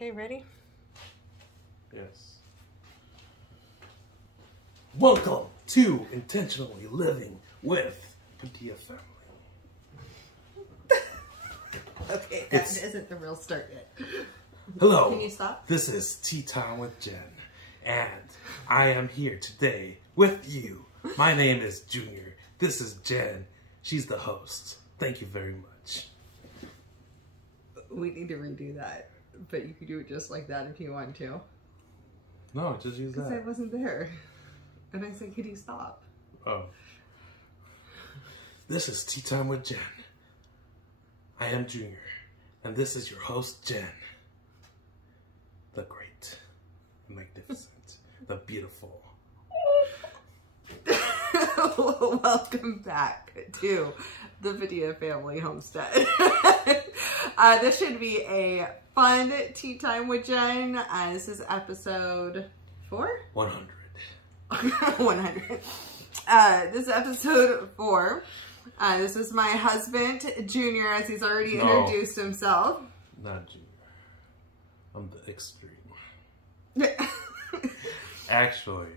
Okay, ready? Yes. Welcome to Intentionally Living with Padilla Family. Okay, that isn't the real start yet. Hello. Can you stop? This is Tea Time with Jen, and I am here today with you. My name is Junior. This is Jen. She's the host. Thank you very much. We need to redo that, but you can do it just like that if you want to. No, just use that. Because I wasn't there. And I said, could you stop? Oh. This is Tea Time with Jen. I am Junior, and this is your host, Jen. The great, the magnificent, the beautiful. Welcome back to the Padilla Family Homestead. This should be a fun tea time with Jen. This is episode 4? 100. 100. This is episode 4. This is my husband, Junior, as he's already introduced himself. Not Junior. I'm the extreme. Actually,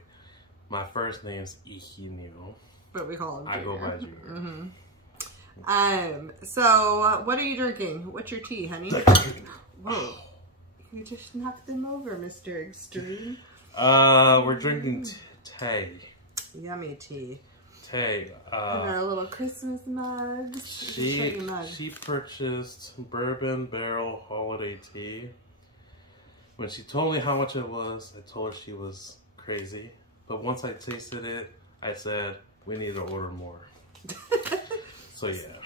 my first name's Eugenio. But we call him Junior. I go by Junior. So, what are you drinking? What's your tea, honey? Whoa. You just knocked them over, Mr. Extreme. We're drinking tea. Yummy tea. Tea. And our little Christmas mugs. She purchased Bourbon Barrel Holiday Tea. When she told me how much it was, I told her she was crazy. But once I tasted it, I said, we need to order more. So, yeah.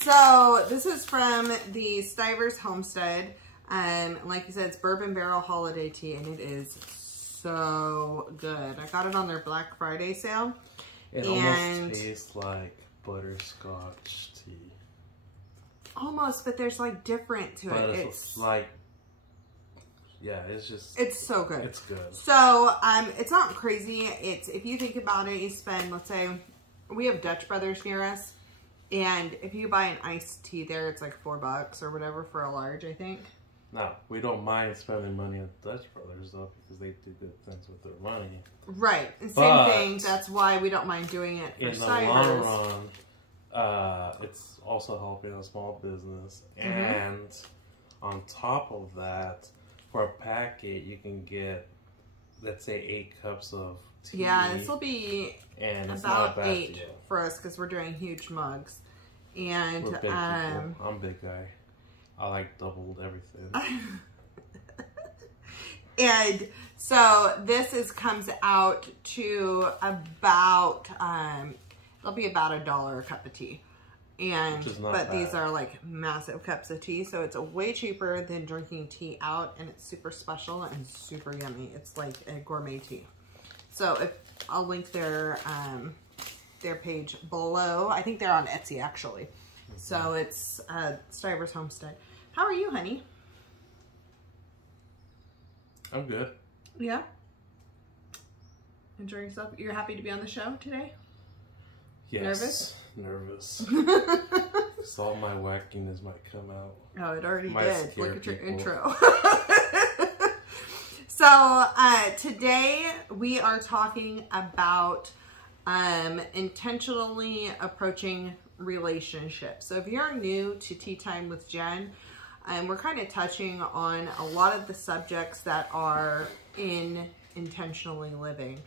So, this is from the Stivers Homestead. Like you said, it's Bourbon Barrel Holiday Tea, and it is so good. I got it on their Black Friday sale. It almost tastes like butterscotch tea. Almost, but there's like different to it. It's like, yeah, it's just... It's so good. It's good. So, it's not crazy. It's, if you think about it, you spend, let's say, we have Dutch Brothers near us. And if you buy an iced tea there, it's like $4 or whatever for a large, I think. No, we don't mind spending money at Dutch Brothers, though, because they do good things with their money. Right. And same thing. That's why we don't mind doing it for Stivers. In the long run, it's also helping a small business. And on top of that, for a packet, you can get, let's say, 8 cups of tea. Yeah, this will be about 8 deal for us because we're doing huge mugs. And we're big people. I'm a big guy. I like doubled everything. And so this comes out to about it'll be about $1 a cup of tea. And which is not but bad. These are like massive cups of tea, so it's way cheaper than drinking tea out, and it's super special and super yummy. It's like a gourmet tea. So I'll link their page below. I think they're on Etsy actually. So it's Stivers Homestead. How are you, honey? I'm good. Yeah? Enjoying yourself? You're happy to be on the show today? Yes. Nervous. All my wackiness might come out. Oh, it already did. Look at your intro. So, today we are talking about intentionally approaching relationships. So if you're new to Tea Time with Jen, we're kind of touching on a lot of the subjects that are in intentionally living.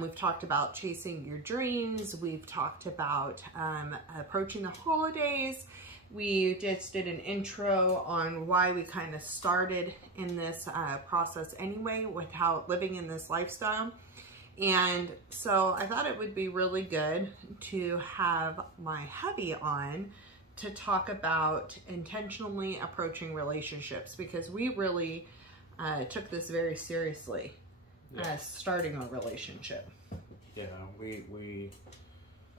We've talked about chasing your dreams. We've talked about approaching the holidays. We just did an intro on why we kind of started in this process anyway, with how living in this lifestyle. And so I thought it would be really good to have my hubby on to talk about intentionally approaching relationships, because we really took this very seriously as starting a relationship. Yeah, we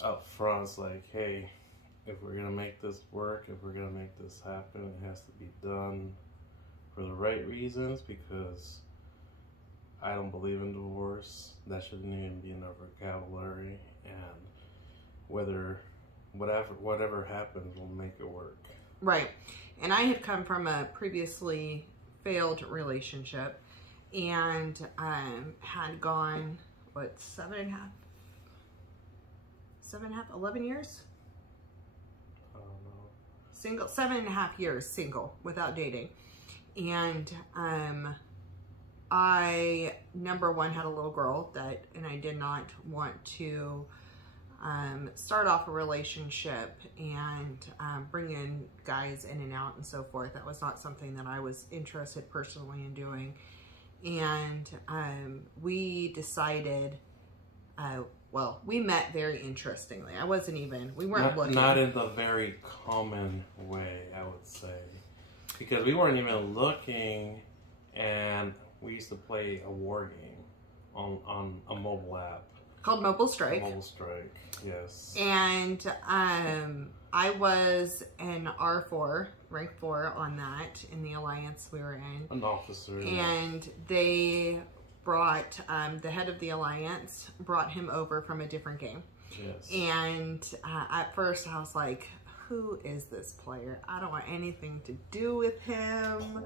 up front, it's like, hey, if we're gonna make this work, if we're gonna make this happen, it has to be done for the right reasons, because I don't believe in divorce. That shouldn't even be in our vocabulary. And whatever happens, we'll make it work. Right. And I had come from a previously failed relationship, and had gone, what, 11 years? I don't know. Single, 7.5 years single without dating. And I, number one, had a little girl and I did not want to start off a relationship and bring in guys in and out and so forth. That was not something that I was interested personally in doing. And we decided, well, we met very interestingly. We weren't looking. Not in the very common way, I would say. Because we weren't even looking, and we used to play a war game on a mobile app. Called Mobile Strike. Mobile Strike, yes. And I was an R4, rank 4 on that in the alliance we were in. An officer. And they brought, the head of the alliance brought him over from a different game. Yes. And at first I was like, who is this player? I don't want anything to do with him. Wow.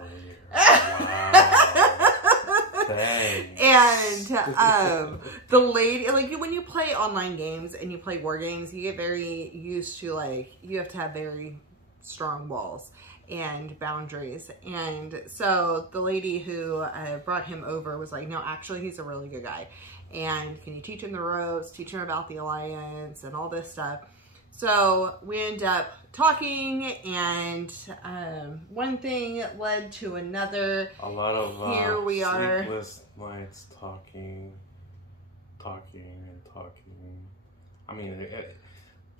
Thanks. And the lady, like when you play online games and you play war games, you get very used to, like, you have to have very strong walls and boundaries. And so the lady who brought him over was like, no, actually he's a really good guy. And can you teach him the ropes, teach him about the alliance and all this stuff? So we end up talking, and one thing led to another. A lot of here we are, sleepless nights talking. I mean,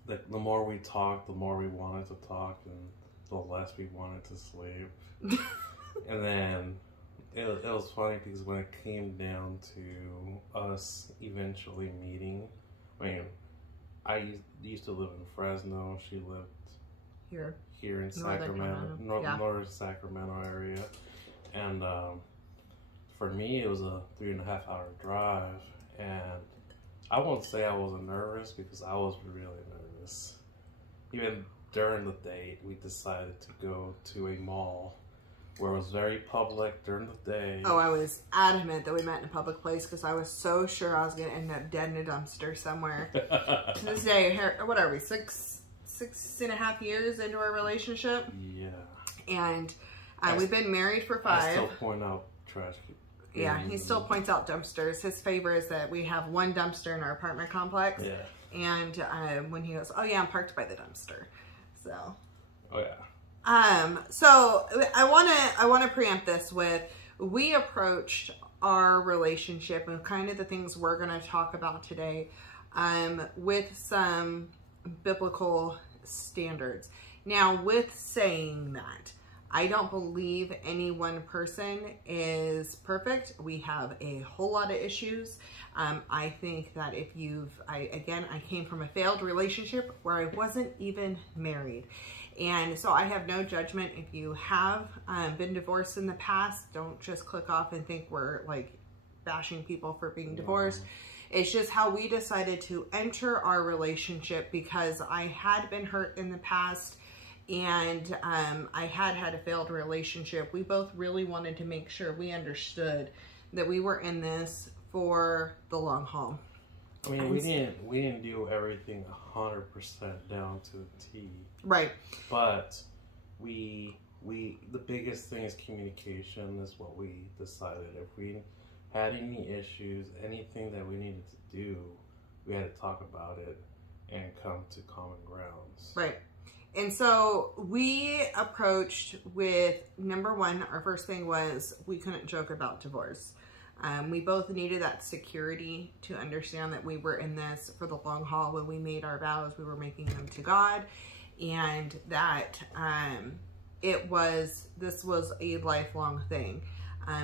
the more we talked, the more we wanted to talk, and the less we wanted to sleep. And then it was funny because when it came down to us eventually meeting, I mean, I used to live in Fresno. She lived here in Sacramento, northern Sacramento area. And for me, it was a 3.5 hour drive. And I won't say I wasn't nervous, because I was really nervous. Even during the date, we decided to go to a mall where it was very public during the day. Oh, I was adamant that we met in a public place because I was so sure I was going to end up dead in a dumpster somewhere. To this day, what are we, 6.5 years into our relationship? Yeah. And we've been married for 5. I still point out trash. Yeah, he still points out dumpsters. His favor is that we have one dumpster in our apartment complex. Yeah. And when he goes, oh yeah, I'm parked by the dumpster. So. Oh yeah. So I want to preempt this with, we approached our relationship and kind of the things we're going to talk about today, with some biblical standards. Now, with saying that, I don't believe any one person is perfect. We have a whole lot of issues. I think that if I came from a failed relationship where I wasn't even married. And so I have no judgment. If you have been divorced in the past, don't just click off and think we're like bashing people for being divorced. It's just how we decided to enter our relationship, because I had been hurt in the past, and I had a failed relationship. We both really wanted to make sure we understood that we were in this for the long haul. I mean, we didn't do everything 100% down to the T. Right. But the biggest thing is communication is what we decided. If we had any issues, anything that we needed to do, we had to talk about it and come to common grounds. Right. And so we approached with, number one, our first thing was we couldn't joke about divorce. We both needed that security to understand that we were in this for the long haul. When we made our vows, we were making them to God, and that this was a lifelong thing.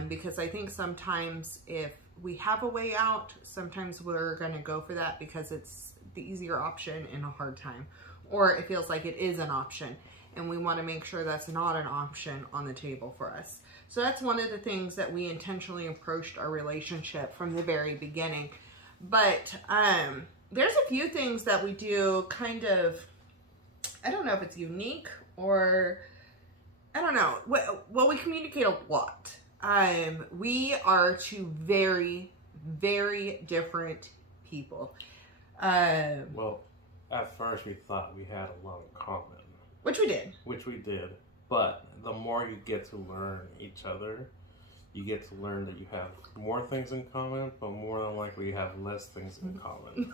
Because I think sometimes if we have a way out, sometimes we're going to go for that because it's the easier option in a hard time, or it feels like it is an option, and we want to make sure that's not an option on the table for us. So that's one of the things that we intentionally approached our relationship from the very beginning. But there's a few things that we do kind of, I don't know if it's unique or I don't know. Well, we communicate a lot. We are two very, very different people. Well, at first we thought we had a lot in common. Which we did. But the more you get to learn each other, you get to learn that you have more things in common, but more than likely you have less things in common.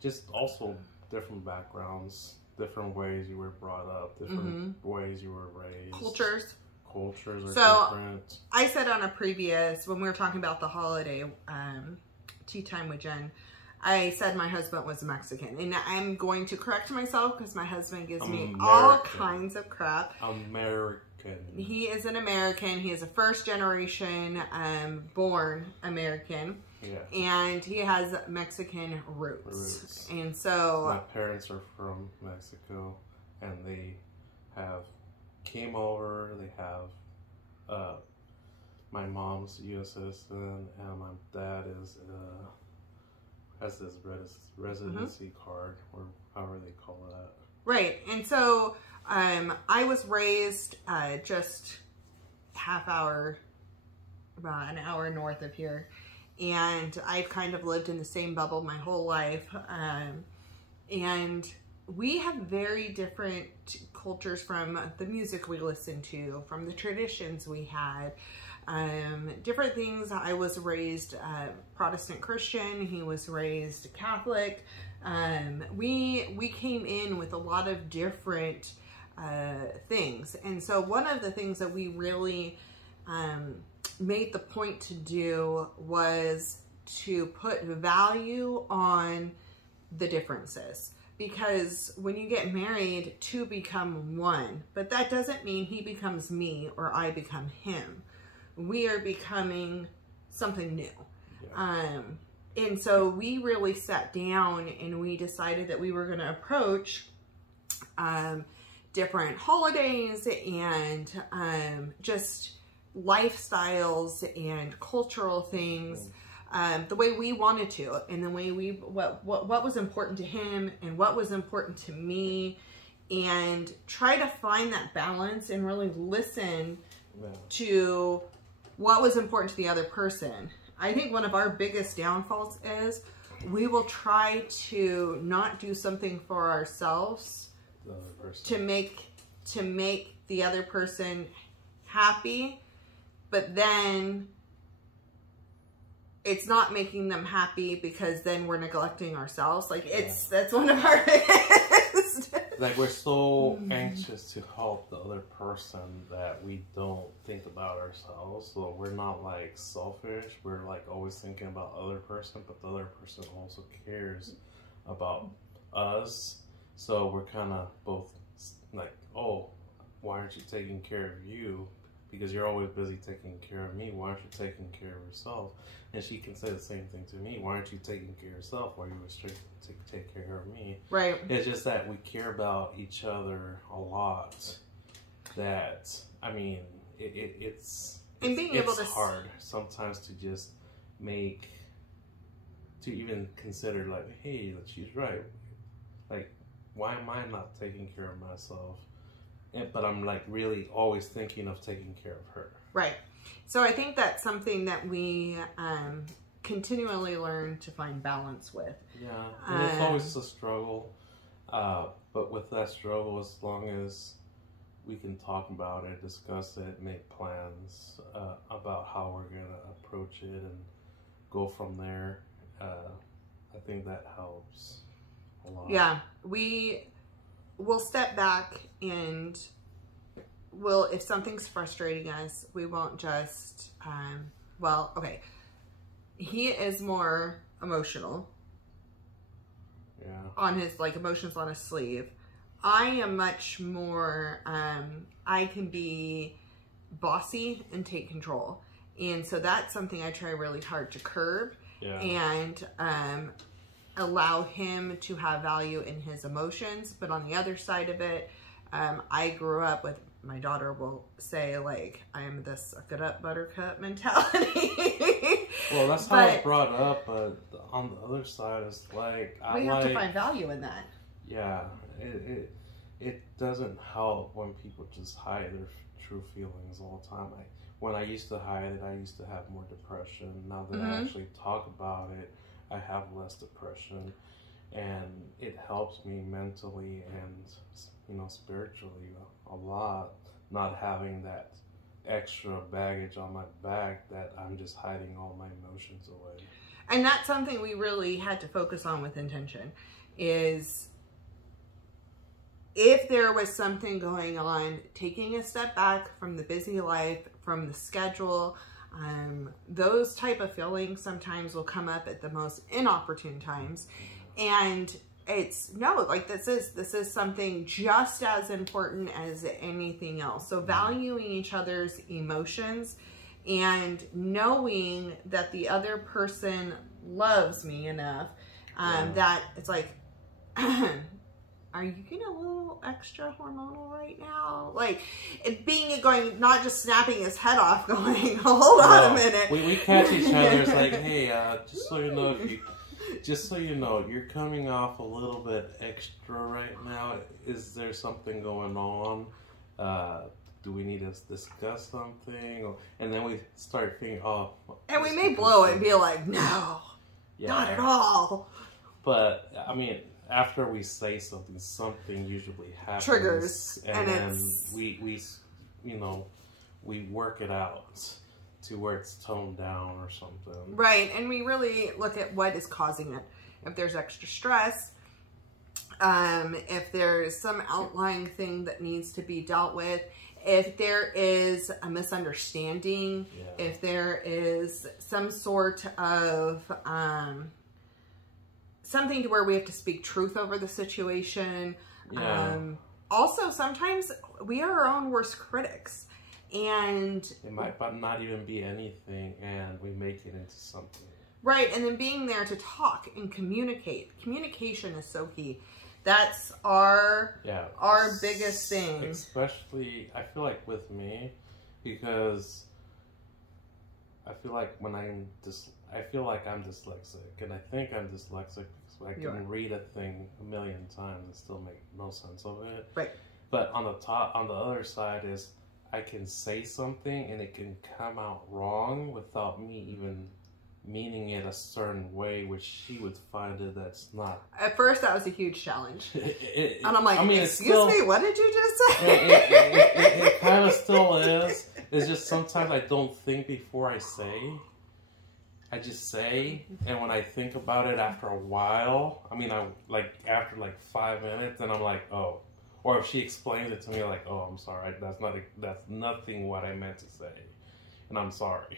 Just also different backgrounds, different ways you were brought up, different ways you were raised. Cultures are different. I said on a previous, when we were talking about the holiday tea time with Jen, I said my husband was Mexican. And I'm going to correct myself because my husband gives me all kinds of crap. American. He is an American. He is a first generation born American. Yeah. And he has Mexican roots. And so my parents are from Mexico, and they came over. They have my mom's a U.S. citizen, and my dad has this residency card, or however they call that. Right. And so I was raised just about an hour north of here. And I've kind of lived in the same bubble my whole life. And we have very different cultures, from the music we listen to, from the traditions we had, different things. I was raised Protestant Christian. He was raised Catholic. We came in with a lot of different things. And so one of the things that we really made the point to do was to put value on the differences. Because when you get married, two become one. But that doesn't mean he becomes me or I become him. We are becoming something new. Yeah. And so we really sat down and we decided that we were going to approach different holidays and just lifestyles and cultural things the way we wanted to, and the way what was important to him and what was important to me, and try to find that balance and really listen to what was important to the other person. I think one of our biggest downfalls is we will try to not do something for ourselves to make the other person happy, but then it's not making them happy because then we're neglecting ourselves. Like that's one of our biggest. Like, we're so anxious to help the other person that we don't think about ourselves. So we're not like selfish. We're like always thinking about the other person, but the other person also cares about us. So we're kind of both like, oh, why aren't you taking care of you? Because you're always busy taking care of me. Why aren't you taking care of yourself? And she can say the same thing to me. Why aren't you taking care of yourself? Why are you restricted to take care of me? Right. It's just that we care about each other a lot. That, I mean, it's hard sometimes to just to even consider, like, hey, she's right. Like, why am I not taking care of myself? But I'm like really always thinking of taking care of her. Right. So I think that's something that we continually learn to find balance with. Yeah, and it's always a struggle. But with that struggle, as long as we can talk about it, discuss it, make plans about how we're going to approach it and go from there, I think that helps a lot. Yeah, we'll step back and if something's frustrating us, we won't just, okay, he is more emotional. Yeah. On his, like, emotions on his sleeve. I am much more, I can be bossy and take control. And so that's something I try really hard to curb. Yeah. And allow him to have value in his emotions. But on the other side of it, I grew up with, my daughter will say, like, I'm the suck it up buttercup mentality. Well, that's how it's brought up, but on the other side, it's like, we have to find value in that. Yeah, it doesn't help when people just hide their true feelings all the time. When I used to hide it, I used to have more depression. Now that I actually talk about it, I have less depression, and it helps me mentally and spiritually a lot. Not having that extra baggage on my back that I'm just hiding all my emotions away. And that's something we really had to focus on with intention, is if there was something going on, taking a step back from the busy life, from the schedule, those type of feelings sometimes will come up at the most inopportune times. And it's this is something just as important as anything else. So valuing each other's emotions and knowing that the other person loves me enough that it's like, are you getting a little extra hormonal right now? Like, going, not just snapping his head off, going, hold on a minute. We catch each other. It's like, hey, just so you know, you're coming off a little bit extra right now. Is there something going on? Do we need to discuss something? And then we start thinking, and we may blow it and be like, no, not at all. But, I mean, after we say something, something usually happens. Triggers. And then we work it out to where it's toned down or something. Right. And we really look at what is causing it. If there's extra stress, if there's some outlying thing that needs to be dealt with, if there is a misunderstanding, if there is some sort of something to where we have to speak truth over the situation. Also, sometimes we are our own worst critics. And it might not even be anything, and we make it into something. Right, and then being there to talk and communicate. Communication is so key. That's our biggest thing. Especially, I feel like with me, because I feel like I'm dyslexic, and I think I'm dyslexic because I can read a thing a million times and still make no sense of it. Right. But on the other side is I can say something and it can come out wrong without me even meaning it a certain way, which she would find it that's not. At first, that was a huge challenge. And I'm like, excuse me, what did you just say? It kind of still is. It's just sometimes I don't think before I say. I just say, and when I think about it after a while, after 5 minutes, then I'm like, oh. Or if she explains it to me, like, oh, I'm sorry, that's nothing what I meant to say, and I'm sorry.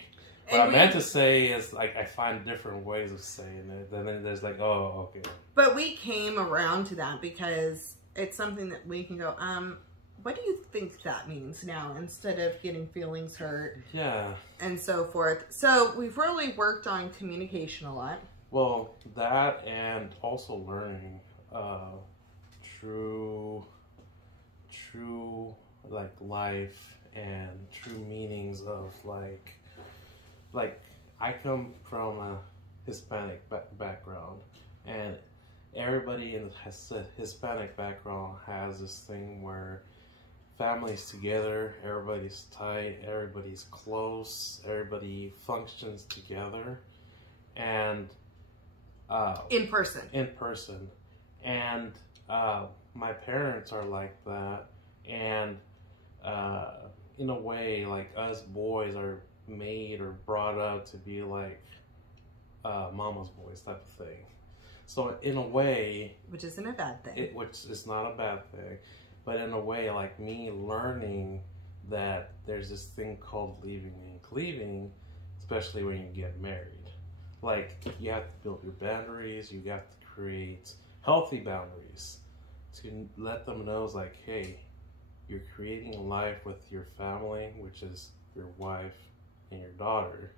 What I meant to say is, like, I find different ways of saying it, and then there's like, oh, okay. But we came around to that because it's something that we can go, what do you think that means now, instead of getting feelings hurt? Yeah. And so forth. So we've really worked on communication a lot. Well, that, and also learning true like life and true meanings of like I come from a Hispanic background, and everybody in the Hispanic background has this thing where family's together, everybody's tight, everybody's close, everybody functions together, and in person. And my parents are like that, and in a way, like, us boys are made or brought up to be like mama's boys type of thing. So in a way, which isn't a bad thing, which is not a bad thing, but in a way, like, me learning that there's this thing called leaving and cleaving, especially when you get married. Like, you have to build your boundaries, you have to create healthy boundaries to let them know, like, hey, you're creating a life with your family, which is your wife and your daughter.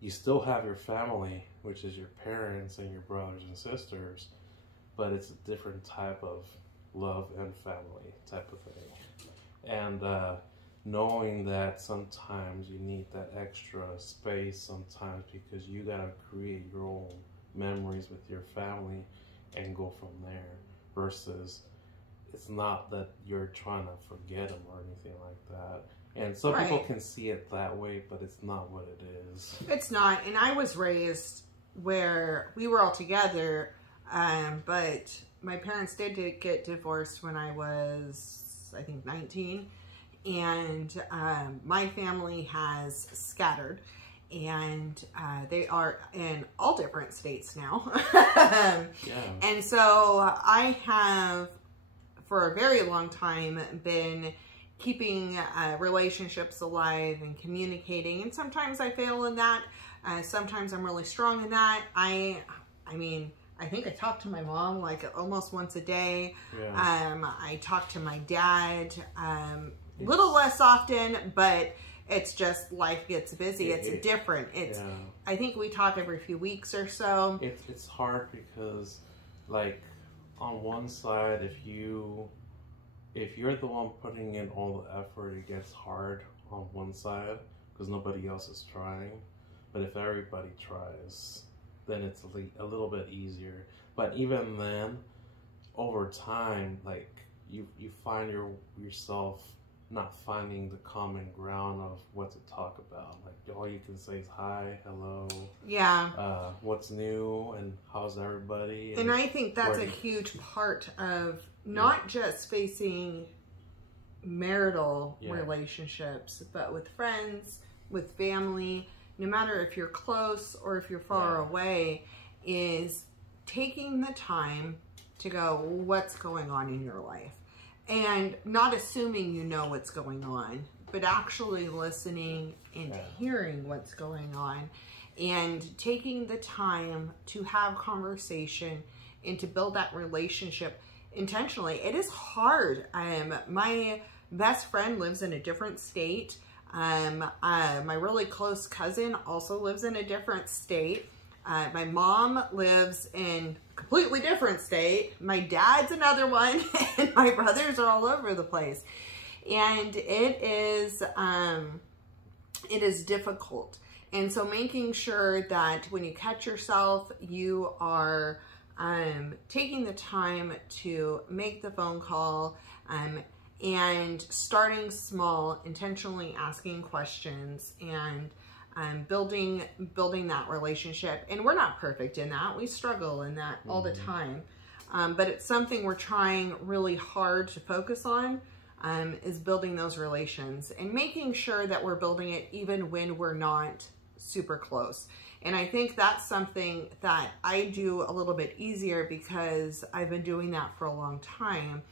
You still have your family, which is your parents and your brothers and sisters, but it's a different type of love and family type of thing. And knowing that sometimes you need that extra space sometimes because you gotta create your own memories with your family and go from there, versus it's not that you're trying to forget them or anything like that. And some people can see it that way, but it's not what it is. It's not. And I was raised where we were all together, but my parents did get divorced when I was, I think, 19. And my family has scattered. And they are in all different states now. And so I have, for a very long time, been keeping relationships alive and communicating. And sometimes I fail in that. Sometimes I'm really strong in that. I mean, I think I talk to my mom like almost once a day. I talk to my dad a little less often, but it's just life gets busy. It's different. It's I think we talk every few weeks or so. It's hard because, like, on one side, if you're the one putting in all the effort, it gets hard on one side because nobody else is trying. But if everybody tries, then it's a little bit easier. But even then, over time, like, you find yourself not finding the common ground of what to talk about. Like, all you can say is hi, hello, what's new, and how's everybody. And I think that's a huge part of not just facing marital relationships, but with friends, with family, no matter if you're close or if you're far away, is taking the time to go, what's going on in your life? And not assuming you know what's going on, but actually listening and hearing what's going on, and taking the time to have conversation and to build that relationship intentionally. It is hard. My best friend lives in a different state. My really close cousin also lives in a different state. My mom lives in a completely different state. My dad's another one, and my brothers are all over the place. And it is difficult. And so making sure that when you catch yourself, you are taking the time to make the phone call, and starting small, intentionally asking questions, and building that relationship. And we're not perfect in that. We struggle in that all the time. But it's something we're trying really hard to focus on, is building those relations and making sure that we're building it even when we're not super close. And I think that's something that I do a little bit easier because I've been doing that for a long time.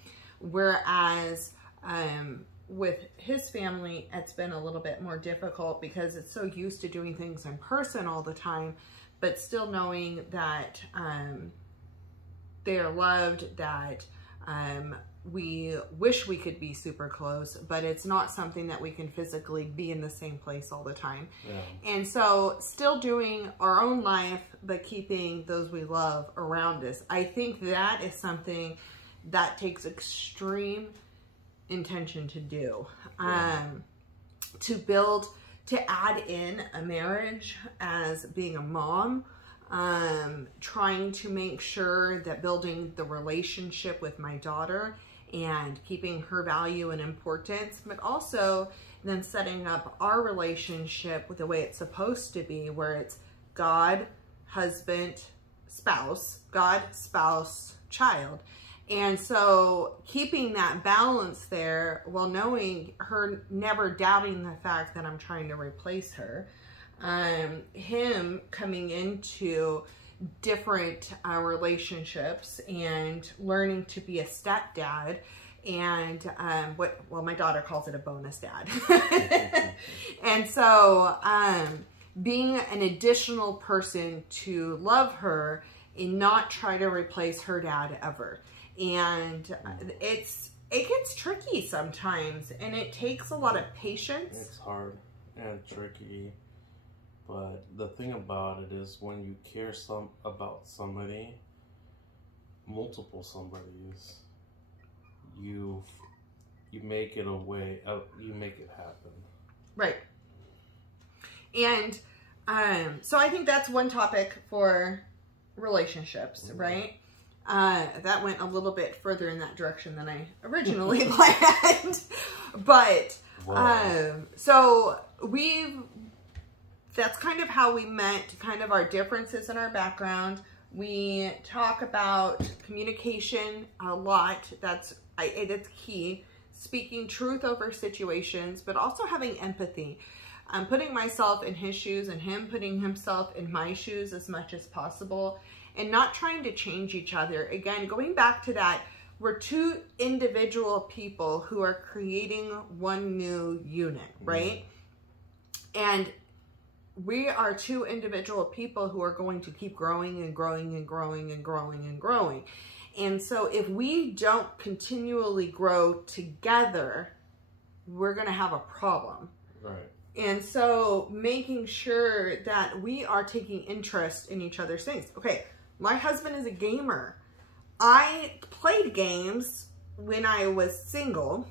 Whereas with his family, it's been a little bit more difficult because it's so used to doing things in person all the time, but still knowing that they are loved, that we wish we could be super close, but it's not something that we can physically be in the same place all the time. And so still doing our own life, but keeping those we love around us. I think that is something that takes extreme intention to do, to build, to add in a marriage as being a mom, trying to make sure that building the relationship with my daughter and keeping her value and importance, but also then setting up our relationship with the way it's supposed to be, where it's God, husband, spouse, God, spouse, child. And so keeping that balance there while knowing her, never doubting the fact that I'm trying to replace her. Him coming into different relationships and learning to be a stepdad, and my daughter calls it a bonus dad. And so being an additional person to love her and not try to replace her dad ever. And it gets tricky sometimes, and it takes a lot of patience. It's hard and tricky, but the thing about it is when you care about somebody, multiple somebodies, you make it you make it happen. Right. And so I think that's one topic for relationships, right? That went a little bit further in that direction than I originally planned. But, so that's kind of how we met, kind of our differences in our background. We talk about communication a lot. It's key. Speaking truth over situations, but also having empathy. Putting myself in his shoes and him putting himself in my shoes as much as possible, and not trying to change each other. Again, going back to that, we're two individual people who are creating one new unit, right? And we are two individual people who are going to keep growing and growing and growing and growing and growing. And so if we don't continually grow together, we're going to have a problem. Right. And so making sure that we are taking interest in each other's things. Okay, my husband is a gamer. I played games when I was single.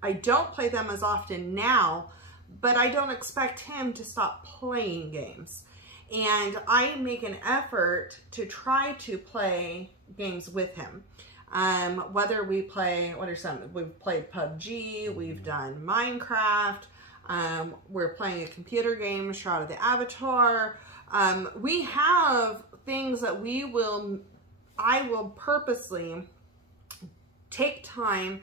I don't play them as often now, but I don't expect him to stop playing games. And I make an effort to try to play games with him. Whether we play, we've played PUBG, we've done Minecraft, we're playing a computer game, Shroud of the Avatar. We have things that I will purposely take time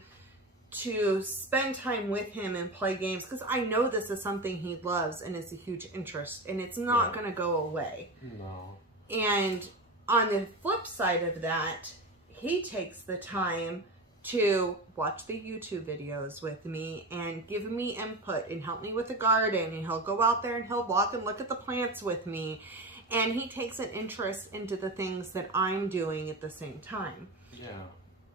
to spend time with him and play games, because I know this is something he loves and it's a huge interest, and it's not going to go away. No. And on the flip side of that, he takes the time to watch the YouTube videos with me and give me input and help me with the garden, and he'll go out there and he'll walk and look at the plants with me, and he takes an interest into the things that I'm doing at the same time. Yeah.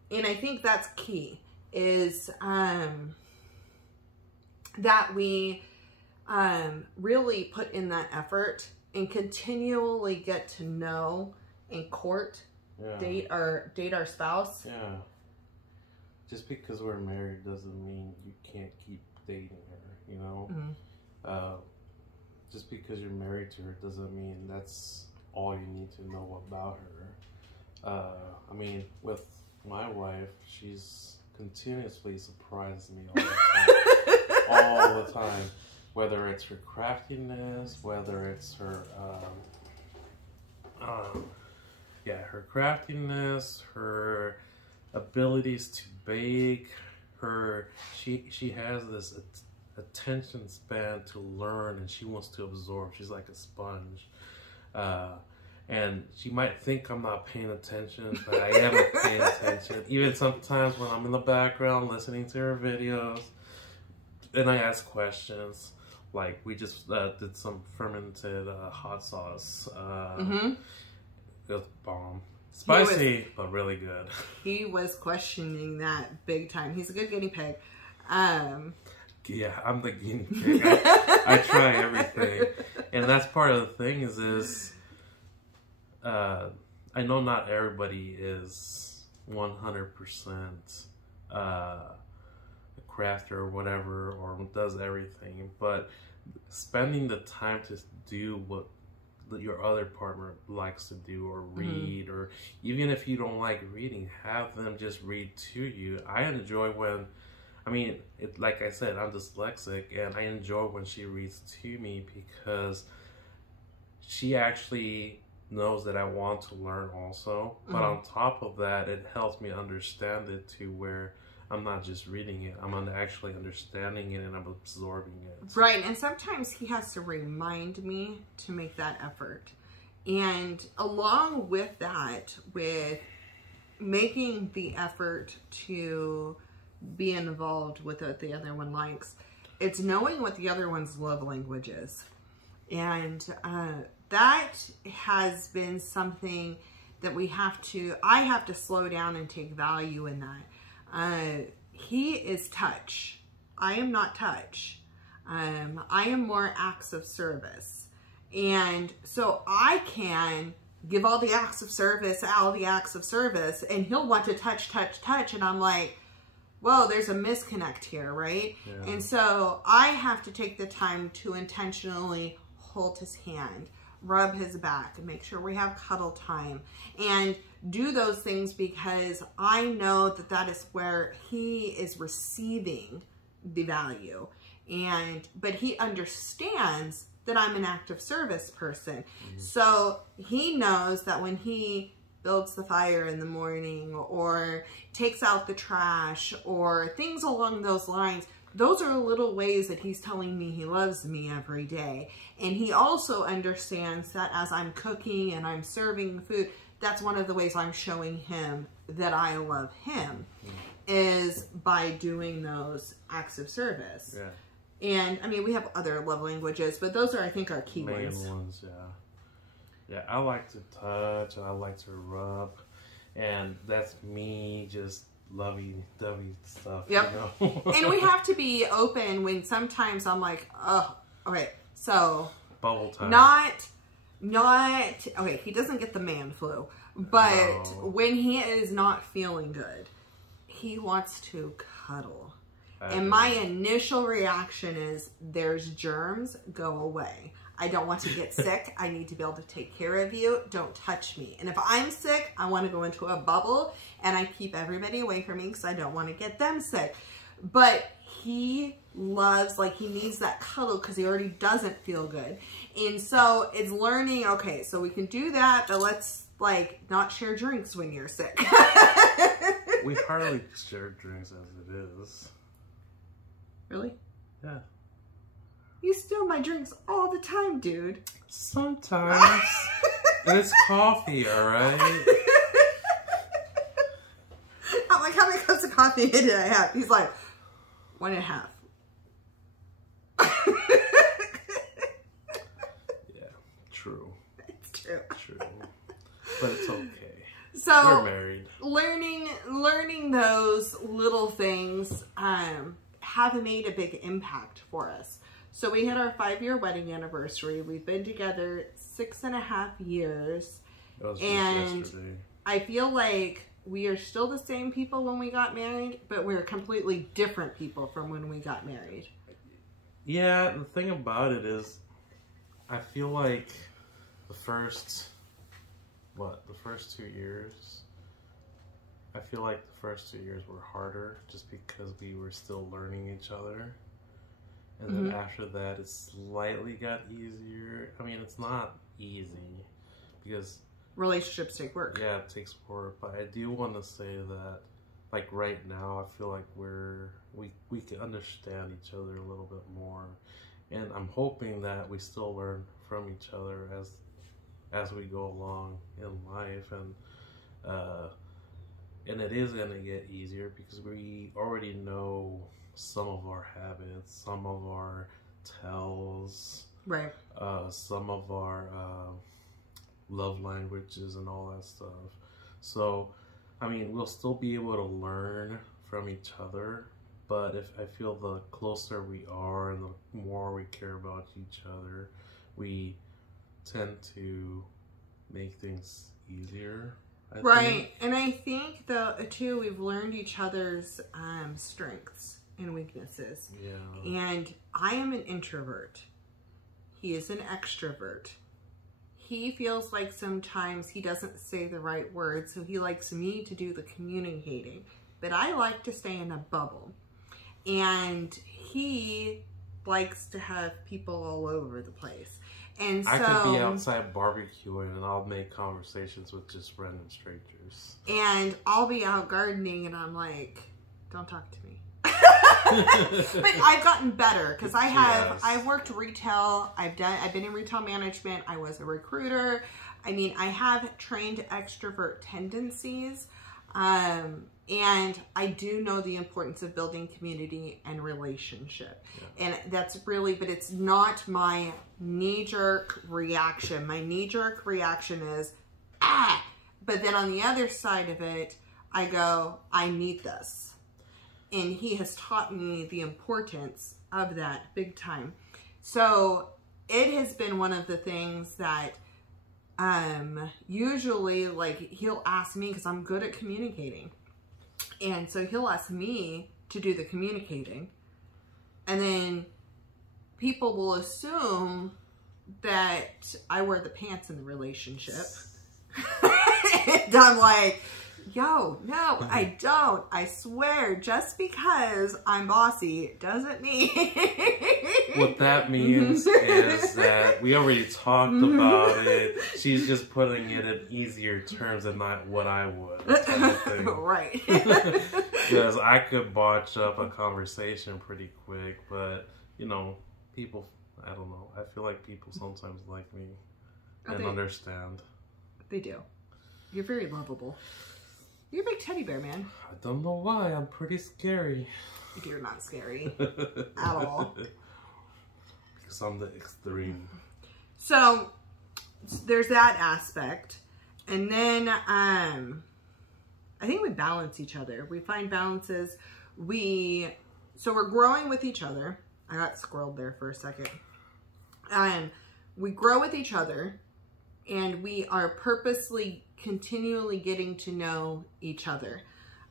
And I think that's key, is that we really put in that effort and continually get to know and court, date our spouse. Yeah. Just because we're married doesn't mean you can't keep dating her, you know? Just because you're married to her doesn't mean that's all you need to know about her. I mean, with my wife, she's continuously surprises me all the time. All the time. Whether it's her craftiness, whether it's her, her craftiness, her abilities to bake, she has this attention span to learn, and she wants to absorb. She's like a sponge. And she might think I'm not paying attention, but I am paying attention. Even sometimes when I'm in the background listening to her videos, and I ask questions. Like, we just did some fermented hot sauce. It was bomb. Spicy, but really good. He was questioning that big time. He's a good guinea pig. Yeah, I'm the guinea pig. I try everything. And that's part of the thing is I know not everybody is 100% a crafter or whatever, or does everything, but spending the time to do what your other partner likes to do, or read, or even if you don't like reading, have them just read to you. I enjoy when, like I said, I'm dyslexic, and I enjoy when she reads to me, because she actually knows that I want to learn also. But on top of that, it helps me understand it to where I'm not just reading it, I'm actually understanding it, and I'm absorbing it. Right, and sometimes he has to remind me to make that effort. And along with that, with making the effort to be involved with what the other one likes, it's knowing what the other one's love language is. And that has been something that I have to slow down and take value in that. He is touch. I am not touch. I am more acts of service. And so I can give all the acts of service, and he'll want to touch. And I'm like, well, there's a misconnect here, right? Yeah. And so I have to take the time to intentionally hold his hand, rub his back and make sure we have cuddle time and do those things, because I know that that is where he is receiving the value. But he understands that I'm an active service person. So he knows that when he builds the fire in the morning or takes out the trash or things along those lines, those are little ways that he's telling me he loves me every day. And he also understands that as I'm cooking and I'm serving food, that's one of the ways I'm showing him that I love him, is by doing those acts of service. Yeah. And I mean, we have other love languages, but those are, I think, our key main ones. ones. Yeah, I like to touch, I like to rub, and that's me just lovey-dovey stuff. Yep. You know? And we have to be open when sometimes I'm like, oh, okay, so bubble time. Not okay, he doesn't get the man flu, but No. when he is not feeling good, he wants to cuddle. And my initial reaction is, there's germs, go away. I don't want to get sick. I need to be able to take care of you. Don't touch me. And if I'm sick, I want to go into a bubble and I keep everybody away from me because I don't want to get them sick. But he loves, like, he needs that cuddle because he already doesn't feel good. And so it's learning, okay, so we can do that, but let's, like, not share drinks when you're sick. We hardly share drinks as it is. Really? Yeah. You steal my drinks all the time, dude. Sometimes. And it's coffee, alright? I'm like, how many cups of coffee did I have? He's like, 1.5. Yeah, true. It's true. True. But it's okay. So we're married. Learning those little things have made a big impact for us. So we had our 5-year wedding anniversary. We've been together 6.5 years. That was just and yesterday. I feel like we are still the same people when we got married, but we're completely different people from when we got married. Yeah, the thing about it is, I feel like the first 2 years, I feel like the first 2 years were harder just because we were still learning each other. And then after that, it slightly got easier. I mean, it's not easy because Relationships take work. yeah, it takes work. But I do want to say that, like right now, I feel like we can understand each other a little bit more, and I'm hoping that we still learn from each other as we go along in life, and it is gonna get easier because we already know some of our habits, some of our tells, Right. some of our love languages and all that stuff. So, I mean, we'll still be able to learn from each other, but if I feel the closer we are and the more we care about each other, we tend to make things easier. I think. And I think, though, too, we've learned each other's strengths and weaknesses. Yeah. And I am an introvert. He is an extrovert. He feels like sometimes he doesn't say the right words, so he likes me to do the communicating. But I like to stay in a bubble. And he likes to have people all over the place. And so, I could be outside barbecuing and I'll make conversations with just random strangers. And I'll be out gardening and I'm like, don't talk to me. But I've gotten better because I've worked retail. I've been in retail management. I was a recruiter. I mean, I have trained extrovert tendencies. And I do know the importance of building community and relationship. Yeah. And that's really, but it's not my knee-jerk reaction. My knee-jerk reaction is, ah! But then on the other side of it, I go, I need this. And he has taught me the importance of that big time. So it has been one of the things that usually, like, he'll ask me because I'm good at communicating. And so he'll ask me to do the communicating. And then people will assume that I wear the pants in the relationship. And I'm like, yo, no, I don't. I swear, just because I'm bossy doesn't mean. What that means is that we already talked about it. She's just putting it in easier terms than not what I would. Right. Because I could botch up a conversation pretty quick, but, you know, people, I don't know. I feel like people sometimes like me and understand. They do. You're very lovable. You're a big teddy bear, man. I don't know why. I'm pretty scary. You're not scary at all. Because I'm the extreme. So there's that aspect. And then I think we balance each other. We find balances. So we're growing with each other. I got squirreled there for a second. We grow with each other, and we are purposely continually getting to know each other.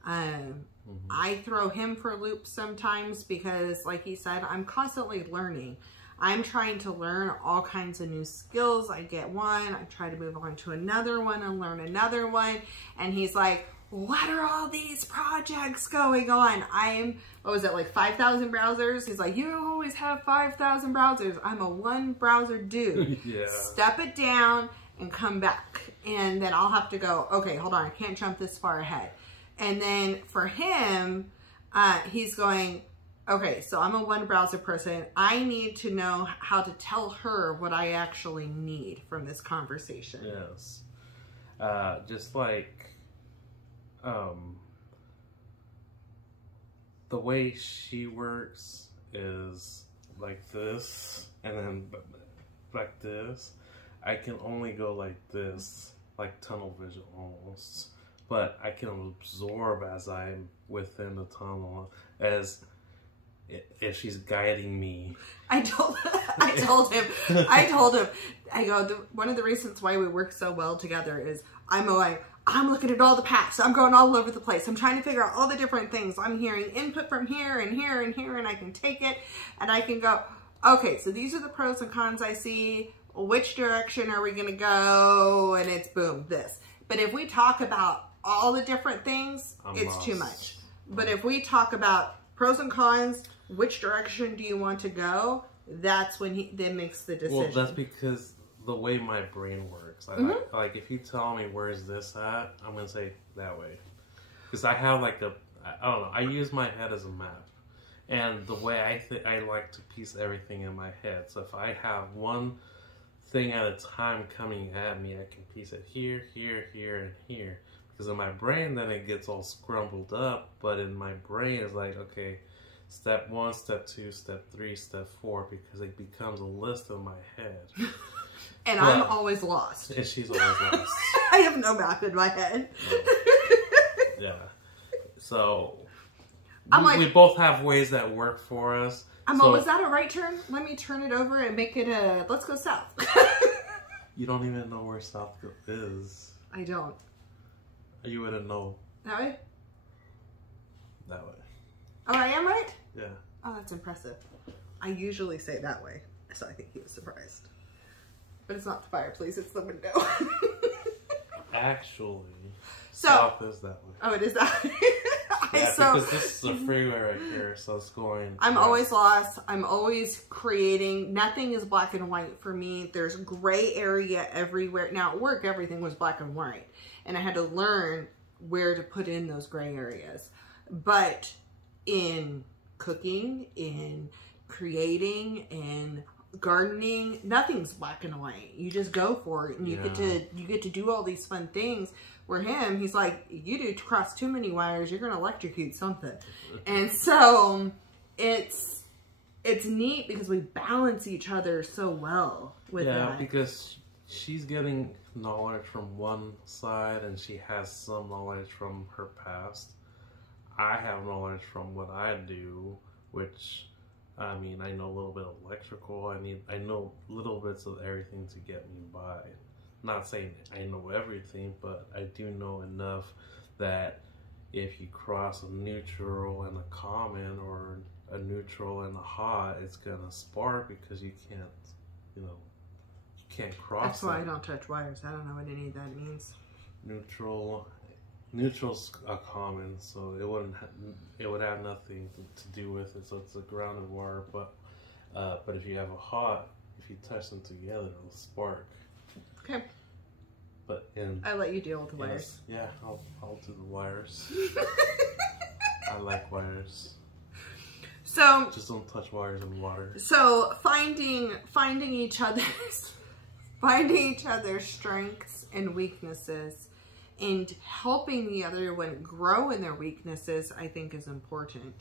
I throw him for loops sometimes because, like he said, I'm constantly learning. I'm trying to learn all kinds of new skills. I get one, I try to move on to another one and learn another one. And he's like, what are all these projects going on? what was it, like 5,000 browsers? He's like, you always have 5,000 browsers. I'm a one browser dude. Yeah. Step it down and come back. And then I'll have to go, okay, hold on, I can't jump this far ahead. And then for him, he's going, okay, so I'm a one browser person. I need to know how to tell her what I actually need from this conversation. Yes. Just like the way she works is like this, and then like this. I can only go like this, like tunnel vision almost. But I can absorb as I'm within the tunnel, as if she's guiding me. I told him, I go, one of the reasons why we work so well together is I'm looking at all the paths. I'm going all over the place. I'm trying to figure out all the different things. I'm hearing input from here and here and here, and I can take it and I can go, okay, so these are the pros and cons I see. Which direction are we going to go? And it's boom, this. But if we talk about all the different things, it's too much. But if we talk about pros and cons, which direction do you want to go? That's when he then makes the decision. Well, that's because the way my brain works. Like if you tell me where's this at, I'm gonna say that way. Because I have like I don't know. I use my head as a map, and the way I like to piece everything in my head. So if I have one thing at a time coming at me, I can piece it here, here, here, and here. Because in my brain, then it gets all scrambled up. But in my brain, it's like, okay, step 1, step 2, step 3, step 4, because it becomes a list in my head. And I'm always lost. And she's always lost. I have no map in my head. Yeah. So, we both have ways that work for us. Was that a right turn? Let me turn it over and make it a, let's go south. You don't even know where south is. I don't. You wouldn't know. That way? That way. Oh, I am right? Yeah. Oh, that's impressive. I usually say that way, so I think he was surprised. But it's not the fireplace, it's the window. Actually, south is that way. Oh, it is that way? Yeah, because this is a freeway right here, so it's going... I'm always lost. I'm always creating. Nothing is black and white for me. There's gray area everywhere. Now, at work, everything was black and white. And I had to learn where to put in those gray areas. But in cooking, in creating, in gardening, nothing's black and white. You just go for it, and you get to do all these fun things. Where he's like, you do cross too many wires, you're gonna electrocute something. And so it's neat because we balance each other so well with that. Yeah, because she's getting knowledge from one side and she has some knowledge from her past. I have knowledge from what I do, which, I mean, I know a little bit of electrical. I know little bits of everything to get me by. Not saying I know everything, but I do know enough that if you cross a neutral and a common, or a neutral and a hot, it's gonna spark because you can't, can't cross. That's why I don't touch wires. I don't know what any of that means. Neutral's a common, so it would have nothing to do with it. So it's a grounded wire, but if you have a hot, if you touch them together, it'll spark. Okay. But I let you deal with the wires. Yeah, I'll do the wires. I like wires. So just don't touch wires in water. So finding each other's strengths and weaknesses, and helping the other one grow in their weaknesses, I think is important.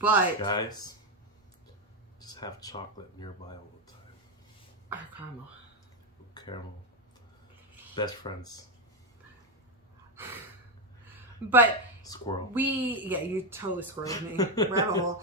But guys, just have chocolate nearby all the time. Or caramel. Caramel. Best friends. But squirrel. You totally squirreled me. Rebel.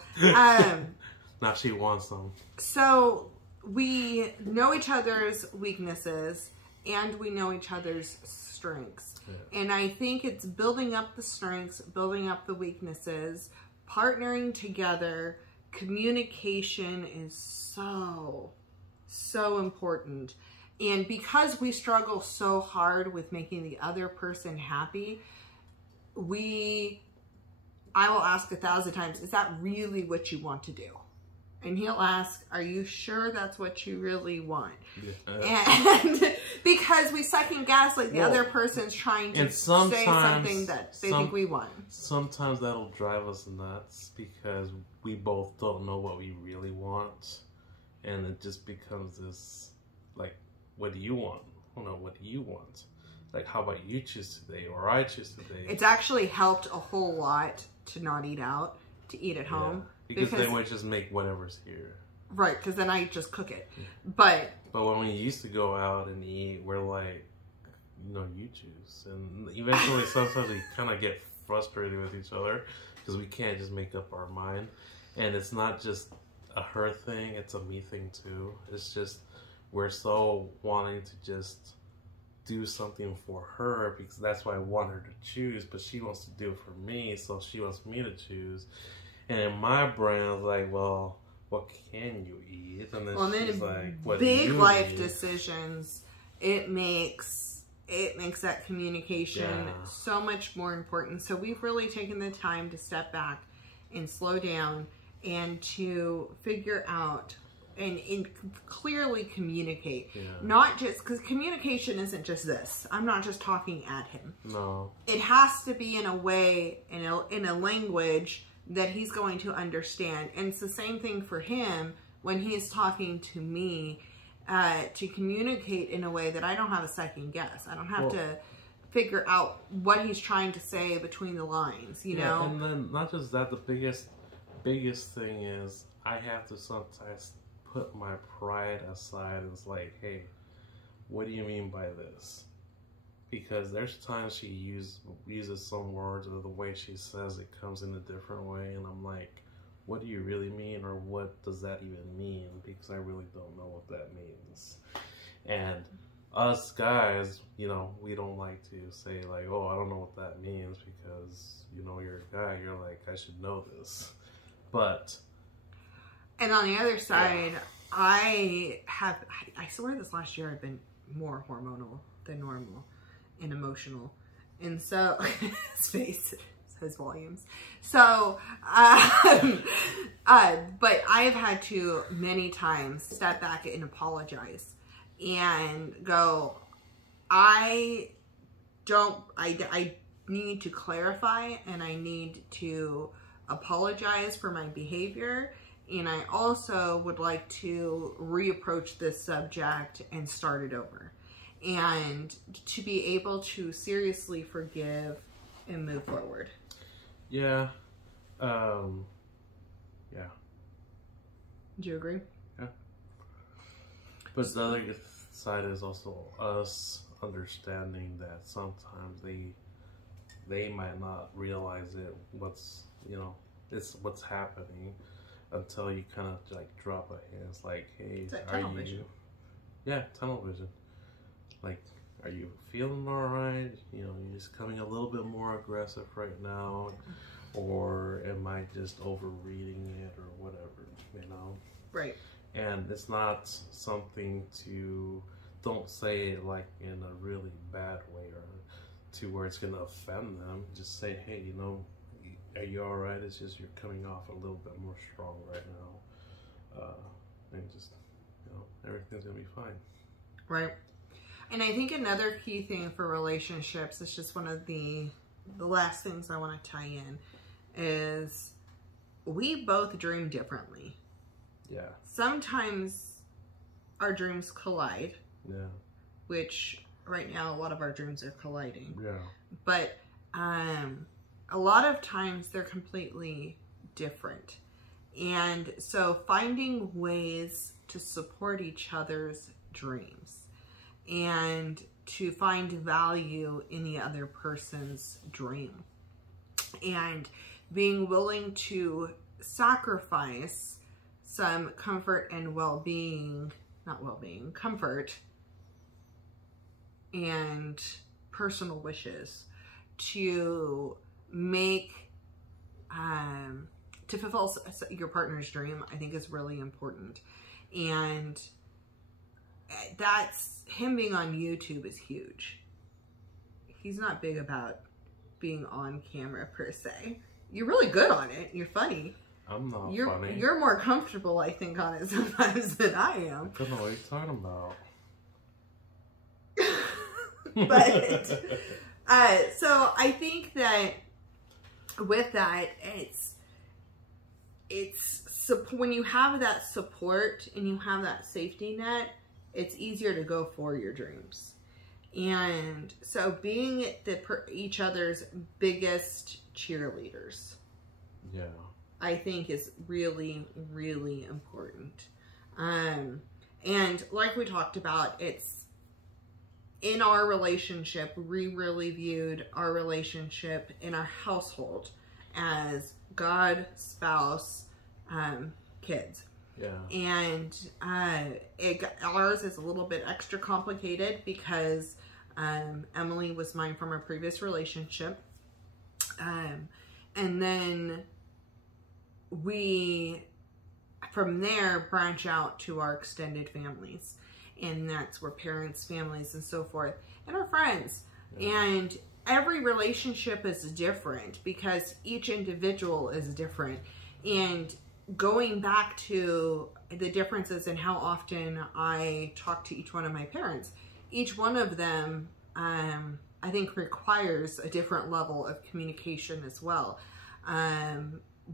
Now she wants them. So we know each other's weaknesses and we know each other's strengths. Yeah. And I think it's building up the strengths, building up the weaknesses, partnering together. Communication is so important. And because we struggle so hard with making the other person happy, I will ask 1,000 times, is that really what you want to do? And he'll ask, are you sure that's what you really want? Yeah. And because we second guess, like the other person's trying to say something that they think we want. Sometimes that'll drive us nuts because we both don't know what we really want. And it just becomes this, like, what do you want? Oh no, what do you want? Like, how about you choose today or I choose today? It's actually helped a whole lot to not eat out, to eat at home. Because then we just make whatever's here. Right, because then I just cook it. But when we used to go out and eat, we're like, you choose. And eventually sometimes we kind of get frustrated with each other because we can't just make up our mind. And it's not just a her thing, it's a me thing too. It's just we're so wanting to just do something for her because that's why I want her to choose, but she wants to do it for me, so she wants me to choose. And in my brain, I was like, well, what can you eat? And then she's like, what do you eat? Big life decisions, it makes that communication so much more important. So we've really taken the time to step back and slow down and to figure out and clearly communicate. Yeah. Not just, because communication isn't just this. I'm not just talking at him. No. It has to be in a way, in a language that he's going to understand. And it's the same thing for him when he's talking to me, to communicate in a way that I don't have a second guess. I don't have to figure out what he's trying to say between the lines, you know? And then not just that, the biggest thing is I have to sometimes put my pride aside and it's like, hey, what do you mean by this? Because there's times she uses some words or the way she says it comes in a different way, and I'm like, what do you really mean, or what does that even mean? Because I really don't know what that means. And us guys, we don't like to say like, oh, I don't know what that means, because you're a guy, you're like, I should know this. And on the other side, I swear this last year I've been more hormonal than normal and emotional. And so, his face says volumes. So, but I have had to many times step back and apologize and go, I need to clarify and I need to apologize for my behavior. And I also would like to reapproach this subject and start it over. And to be able to seriously forgive and move forward. Yeah. Yeah. Do you agree? Yeah. But the other side is also us understanding that sometimes they might not realize it's what's happening until you kind of like drop a hint. It's like, hey, tunnel vision. Like, are you feeling all right? You're just coming a little bit more aggressive right now, or am I just overreading it or whatever, Right. And it's not something to don't say it like in a really bad way or to where it's going to offend them. Just say, hey, you know, are you all right? It's just you're coming off a little bit more strong right now. And just, you know, everything's going to be fine. Right. And I think another key thing for relationships, it's just one of the last things I want to tie in, is we both dream differently. Yeah. Sometimes our dreams collide. Yeah. Which right now a lot of our dreams are colliding. Yeah. But a lot of times they're completely different. And so finding ways to support each other's dreams and to find value in the other person's dream and being willing to sacrifice some comfort and well-being, not well-being, comfort and personal wishes to make, to fulfill your partner's dream, I think is really important. And that's, him being on YouTube is huge. He's not big about being on camera per se. You're really good on it. You're funny. I'm not funny. You're more comfortable, I think, on it sometimes than I am. I don't know what you're talking about. But so I think that with that, when you have that support and you have that safety net, it's easier to go for your dreams. And so being each other's biggest cheerleaders, yeah, I think is really, really important. And like we talked about, it's in our relationship, we really viewed our relationship in our household as God, spouse, kids. Yeah. And ours is a little bit extra complicated because Emily was mine from our previous relationship. And then we, from there, branch out to our extended families. And that's where parents, families, and so forth, and our friends. Yeah. And every relationship is different because each individual is different. And going back to the differences in how often I talk to each one of my parents, each one of them, I think, requires a different level of communication as well.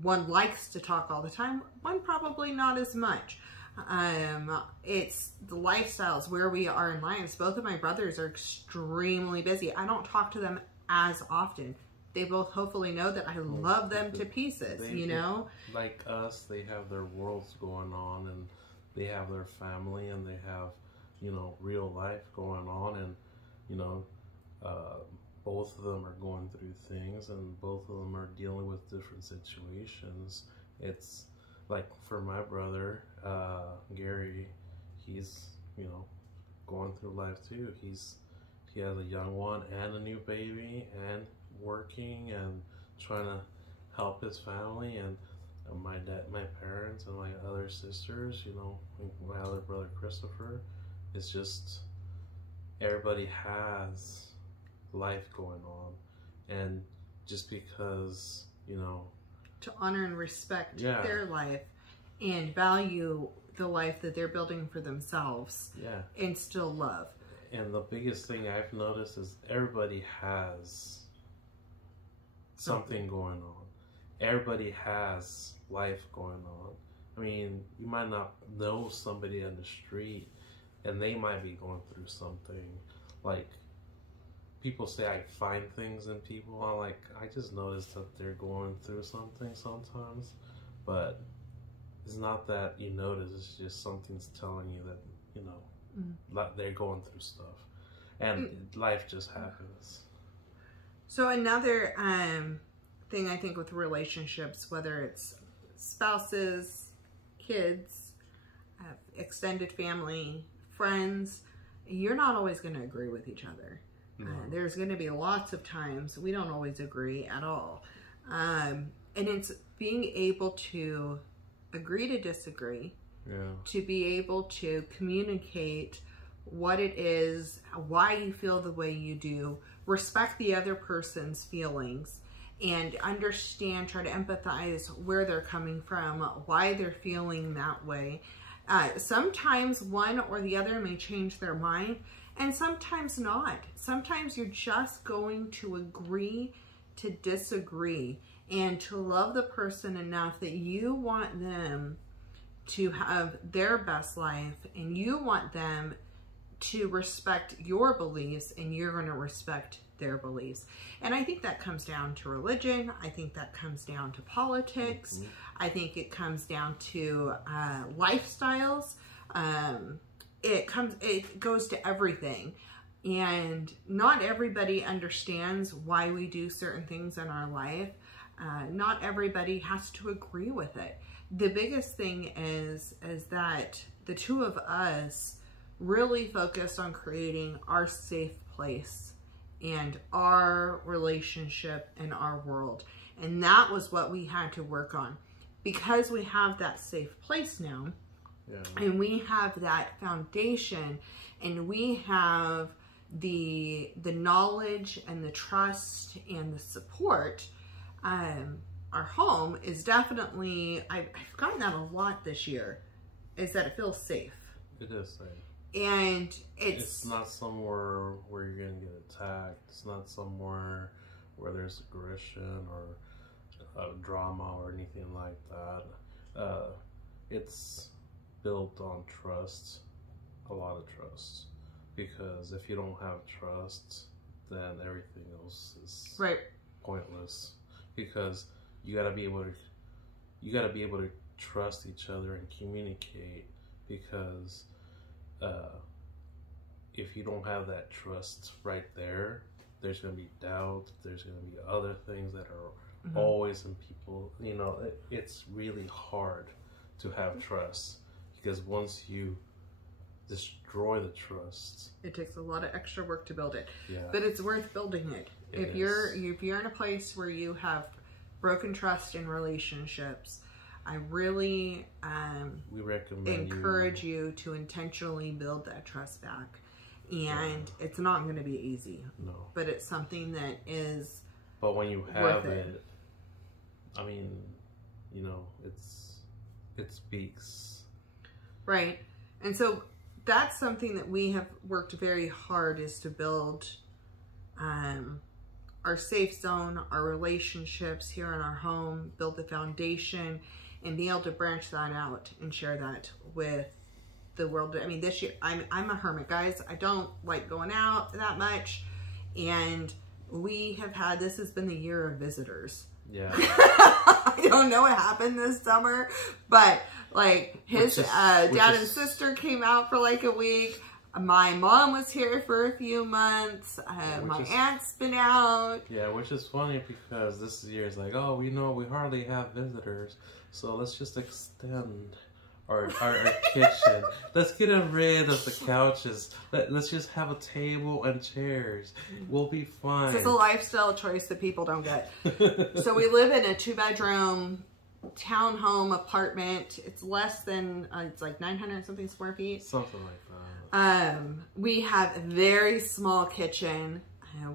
One likes to talk all the time, one probably not as much. It's the lifestyles, where we are in lives. Both of my brothers are extremely busy. I don't talk to them as often. They both hopefully know that I love them to pieces, you know? Like us, they have their worlds going on, and they have their family, and they have, you know, real life going on, and, you know, both of them are going through things, and both of them are dealing with different situations. It's like for my brother, Gary, he's, you know, going through life too. He has a young one and a new baby and working and trying to help his family, and my dad, my parents, and my other sisters, you know, my other brother Christopher. It's just everybody has life going on, and just because, you know, to honor and respect their life and value the life that they're building for themselves, and still love. And the biggest thing I've noticed is everybody has something going on. Everybody has life going on. I mean, you might not know somebody on the street, and they might be going through something. Like, people say I find things in people. I'm like, I just noticed that they're going through something sometimes. But it's not that you notice, it's just something's telling you that, you know, they're going through stuff. And life just happens. So another thing I think with relationships, whether it's spouses, kids, extended family, friends, you're not always going to agree with each other. No. There's going to be lots of times we don't always agree at all. And it's being able to agree to disagree, to be able to communicate what it is, why you feel the way you do, respect the other person's feelings, and understand, try to empathize where they're coming from, why they're feeling that way. Sometimes one or the other may change their mind, and sometimes not. Sometimes you're just going to agree to disagree and to love the person enough that you want them to have their best life, and you want them to respect your beliefs, and you're going to respect their beliefs. And I think that comes down to religion. I think that comes down to politics. I think it comes down to lifestyles. It goes to everything. And not everybody understands why we do certain things in our life. Not everybody has to agree with it. The biggest thing is that the two of us really focused on creating our safe place and our relationship and our world. And that was what we had to work on. Because we have that safe place now, and we have that foundation, and we have the knowledge and the trust and the support, our home is definitely, I've gotten that a lot this year, is that it feels safe. It is safe. And it's not somewhere where you're going to get attacked. It's not somewhere where there's aggression or drama or anything like that. It's built on trust, a lot of trust. Because if you don't have trust, then everything else is pointless. Because you gotta be able to trust each other and communicate. Because if you don't have that trust right there, there's gonna be doubt. There's gonna be other things that are always in people. You know, it's really hard to have trust, because once you destroy the trust, it takes a lot of extra work to build it. Yeah. But it's worth building it. If you're in a place where you have broken trust in relationships, I really we recommend encourage you to intentionally build that trust back. And it's not going to be easy. No. But it's something that is But when you have it, I mean, you know, it speaks. Right. And so that's something that we have worked very hard, is to build our safe zone, our relationships here in our home, build the foundation, and be able to branch that out and share that with the world. I mean, this year, I'm a hermit, guys. I don't like going out that much. And we have had, this has been the year of visitors. Yeah. I don't know what happened this summer, but like his dad and sister came out for like a week. My mom was here for a few months. My aunt's been out. Yeah, which is funny because this year is like, oh, we know we hardly have visitors, so let's just extend our kitchen. Let's get rid of the couches. Let's just have a table and chairs. We'll be fine. It's a lifestyle choice that people don't get. So we live in a 2-bedroom townhome apartment. It's less than, it's like 900 something square feet. Something like that. We have a very small kitchen.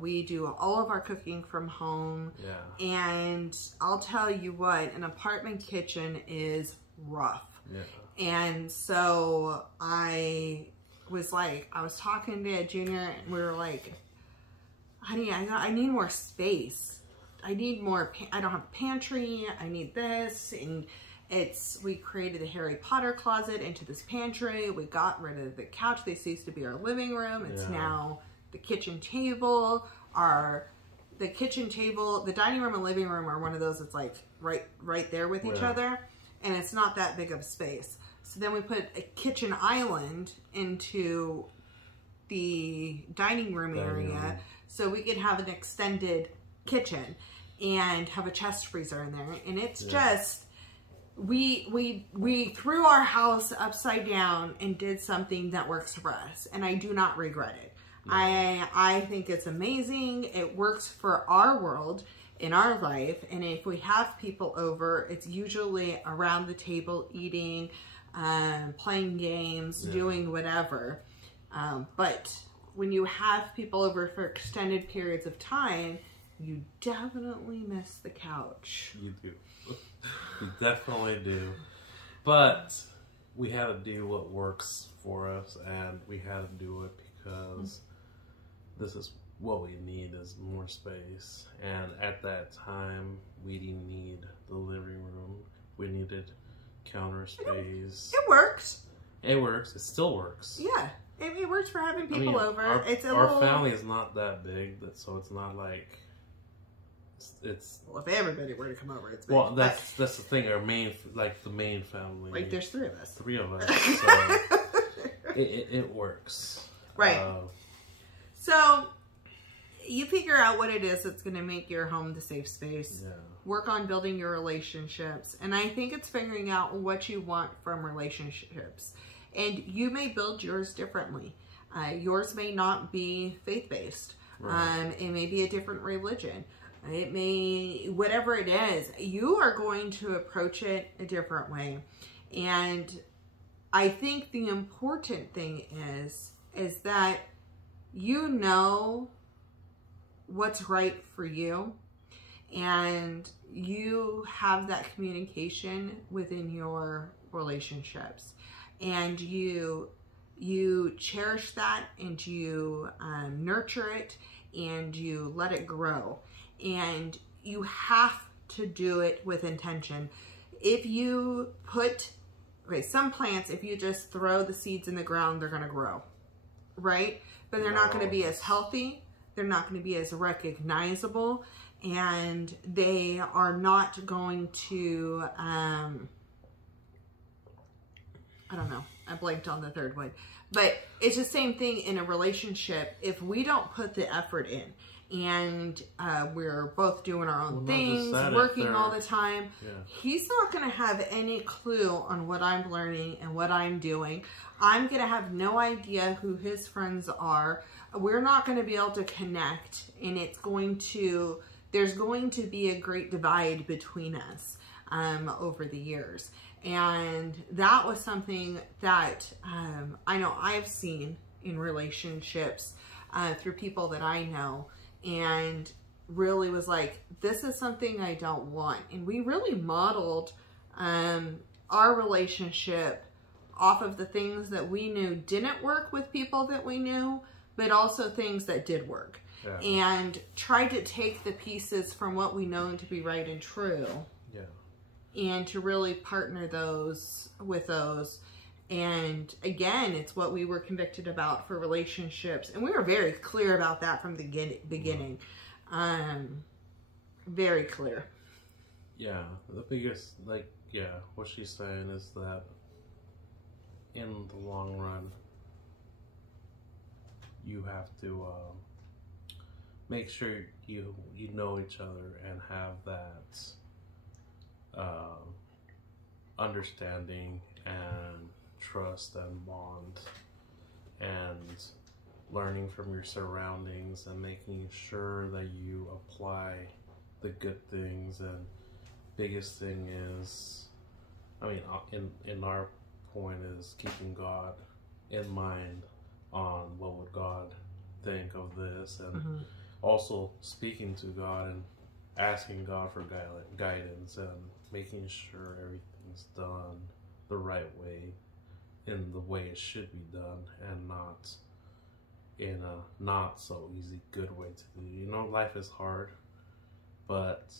We do all of our cooking from home. Yeah. And I'll tell you what, an apartment kitchen is rough. Yeah. And so I was talking to Junior, and we were like, honey, I need more space. I need more, I don't have a pantry. I need this. And we created a Harry Potter closet into this pantry. We got rid of the couch. This used to be our living room. It's now the kitchen table. The kitchen table, the dining room and living room are one of those that's like right there with each other. And it's not that big of a space. So then we put a kitchen island into the dining room area so we could have an extended kitchen and have a chest freezer in there. And it's just, we threw our house upside down and did something that works for us. And I do not regret it. No. I think it's amazing. It works for our world in our life. And if we have people over, it's usually around the table eating, playing games, doing whatever. But when you have people over for extended periods of time, you definitely miss the couch. You do. You definitely do. But we had to do what works for us, and we had to do it because this is what we need, is more space. And at that time, we didn't need the living room. We needed counter space. It works. It works. It still works. Yeah. It works for having people over. Our family is not that big, so it's not like it's. Well, if everybody were to come over, it's big. Well, that's the thing. Our main, like the main family. Like there's 3 of us. 3 of us. So it works. Right. So you figure out what it is that's going to make your home the safe space. Yeah. Work on building your relationships, and I think it's figuring out what you want from relationships. And you may build yours differently. Yours may not be faith-based. Right. It may be a different religion. It may, whatever it is, you are going to approach it a different way. And I think the important thing is that you know what's right for you, and you have that communication within your relationships. And you cherish that, and you nurture it, and you let it grow. And you have to do it with intention. If you put, some plants, if you just throw the seeds in the ground, they're going to grow, right? But they're not going to be as healthy. They're not going to be as recognizable, and they are not going to, I don't know. I blanked on the third one. But it's the same thing in a relationship. If we don't put the effort in, and we're both doing our own things, working all the time, he's not going to have any clue on what I'm learning and what I'm doing. I'm going to have no idea who his friends are. We're not going to be able to connect, and there's going to be a great divide between us over the years. And that was something that I know I've seen in relationships through people that I know, and really was like, this is something I don't want. And we really modeled our relationship off of the things that we knew didn't work with people that we knew, but also things that did work. Yeah. And tried to take the pieces from what we know to be right and true. Yeah. And to really partner those with those. And again, it's what we were convicted about for relationships. And we were very clear about that from the beginning. Very clear. Yeah. The biggest, what she's saying is that in the long run, you have to make sure you know each other and have that understanding and trust and bond, and learning from your surroundings and making sure that you apply the good things. And biggest thing is, in our point, is keeping God in mind on what would God think of this, and also speaking to God and asking God for guidance, and making sure everything's done the right way, in the way it should be done, and not in a not so easy good way to do. Life is hard, but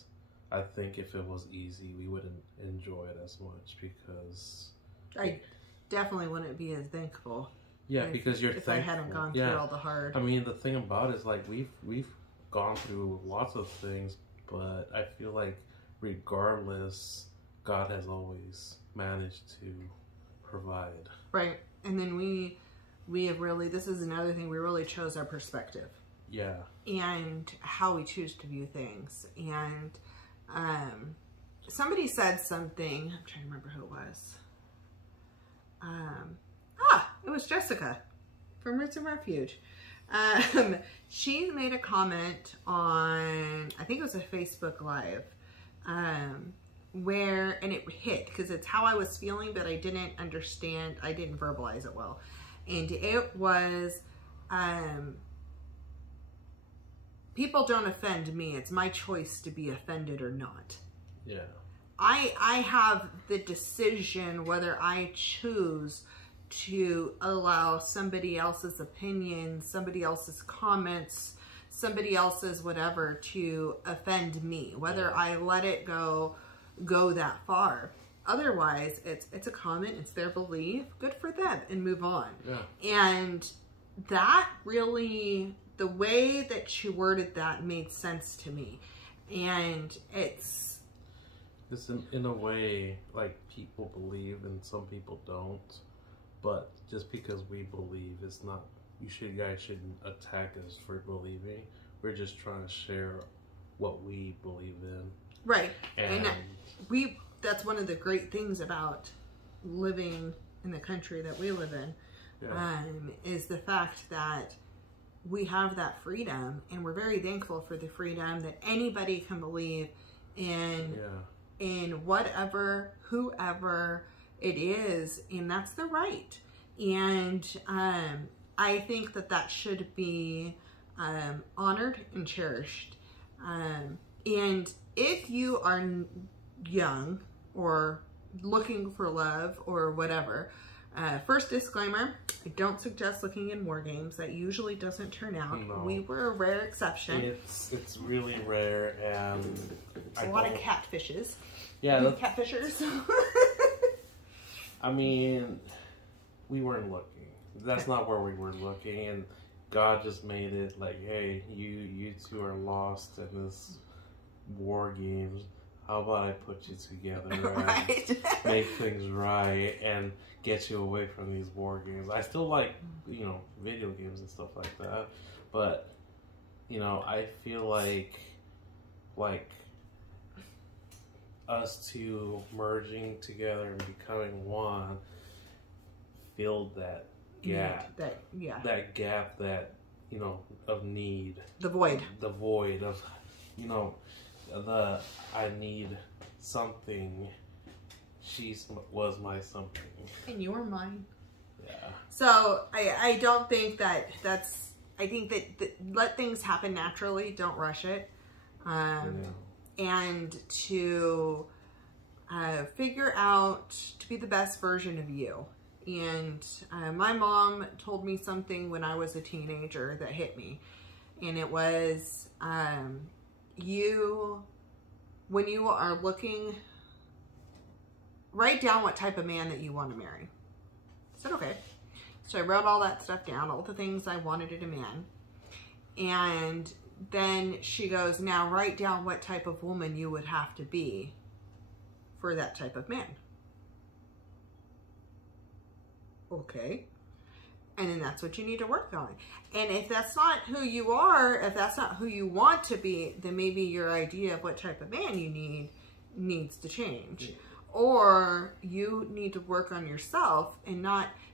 I think if it was easy, we wouldn't enjoy it as much, because I definitely wouldn't be as thankful. Yeah, because you're if thankful. I hadn't gone through all the hard. The thing about it is, we've gone through lots of things, but I feel like regardless, God has always managed to provide. Right. And then we have really, this is another thing, we really chose our perspective. Yeah. And how we choose to view things. And somebody said something, I'm trying to remember who it was. It was Jessica from Roots and Refuge. She made a comment on, I think it was a Facebook Live, and it hit, because it's how I was feeling, but I didn't understand, I didn't verbalize it well. And it was, people don't offend me. It's my choice to be offended or not. Yeah. I have the decision whether I choose to allow somebody else's opinion, somebody else's comments, somebody else's whatever to offend me, whether I let it go that far. Otherwise, it's a comment, it's their belief, good for them, and move on. Yeah. And that really, the way that she worded that made sense to me. And it's in a way, like, people believe and some people don't. But just because we believe, it's not, you guys shouldn't attack us for believing. We're just trying to share what we believe in. Right. And that's one of the great things about living in the country that we live in, is the fact that we have that freedom, and we're very thankful for the freedom that anybody can believe in, in whatever, whoever it is, and that's the right. And I think that should be honored and cherished. And if you are young or looking for love or whatever, first disclaimer, I don't suggest looking in war games. That usually doesn't turn out. No. We were a rare exception. It's really rare, and a lot of catfishes. Yeah, catfishers. I mean, we weren't looking. That's not where we were looking, and God just made it like, hey, you two are lost in this war games. How about I put you together and make things right and get you away from these war games? I still like, video games and stuff like that, but, I feel like us two merging together and becoming one filled that gap. That gap that, of need. The void. The void of, I need something. She was my something. And you're mine. Yeah. So I don't think I think that let things happen naturally. Don't rush it. And to figure out to be the best version of you. And my mom told me something when I was a teenager that hit me. And it was, when you are looking, write down what type of man that you want to marry. I said, okay. So I wrote all that stuff down, all the things I wanted in a man. And then she goes, now write down what type of woman you would have to be for that type of man. Okay. And then that's what you need to work on. And if that's not who you are, if that's not who you want to be, then maybe your idea of what type of man you need needs to change. Yeah. Or you need to work on yourself and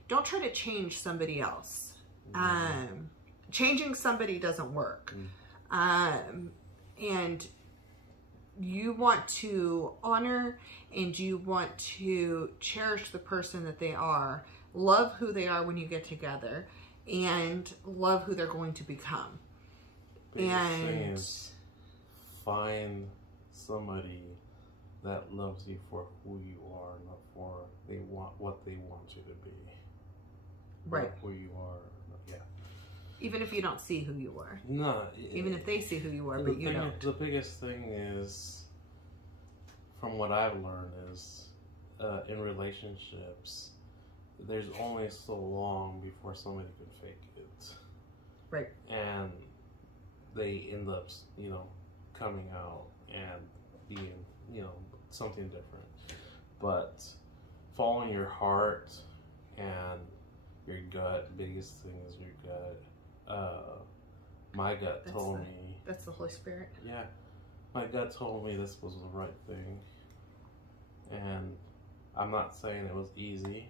don't try to change somebody else. Changing somebody doesn't work. And you want to honor and you want to cherish the person that they are. Love who they are when you get together, and love who they're going to become. Biggest thing is find somebody that loves you for who you are, not for what they want you to be. Right. Not who you are. Yeah. Even if you don't see who you are. No. Even if they see who you are, but you don't. The biggest thing is, from what I've learned, is in relationships, there's only so long before somebody can fake it. Right. And they end up, coming out and being, something different. But following your heart and your gut, biggest thing is your gut. My gut told me. That's the Holy Spirit. Yeah. My gut told me this was the right thing. And I'm not saying it was easy,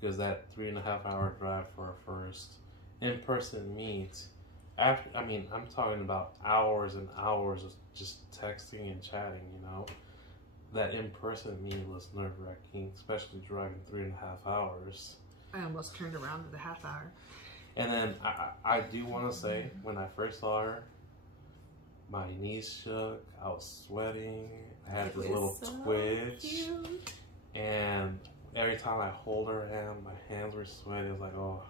because that 3.5 hour drive for our first in-person meet, I'm talking about hours and hours of just texting and chatting, That in-person meet was nerve-wracking, especially driving 3.5 hours. I almost turned around to the half hour. And then I do want to say, when I first saw her, my knees shook, I was sweating, I had this little twitch, cute. And every time I hold her hand, my hands were sweaty. I was like, oh,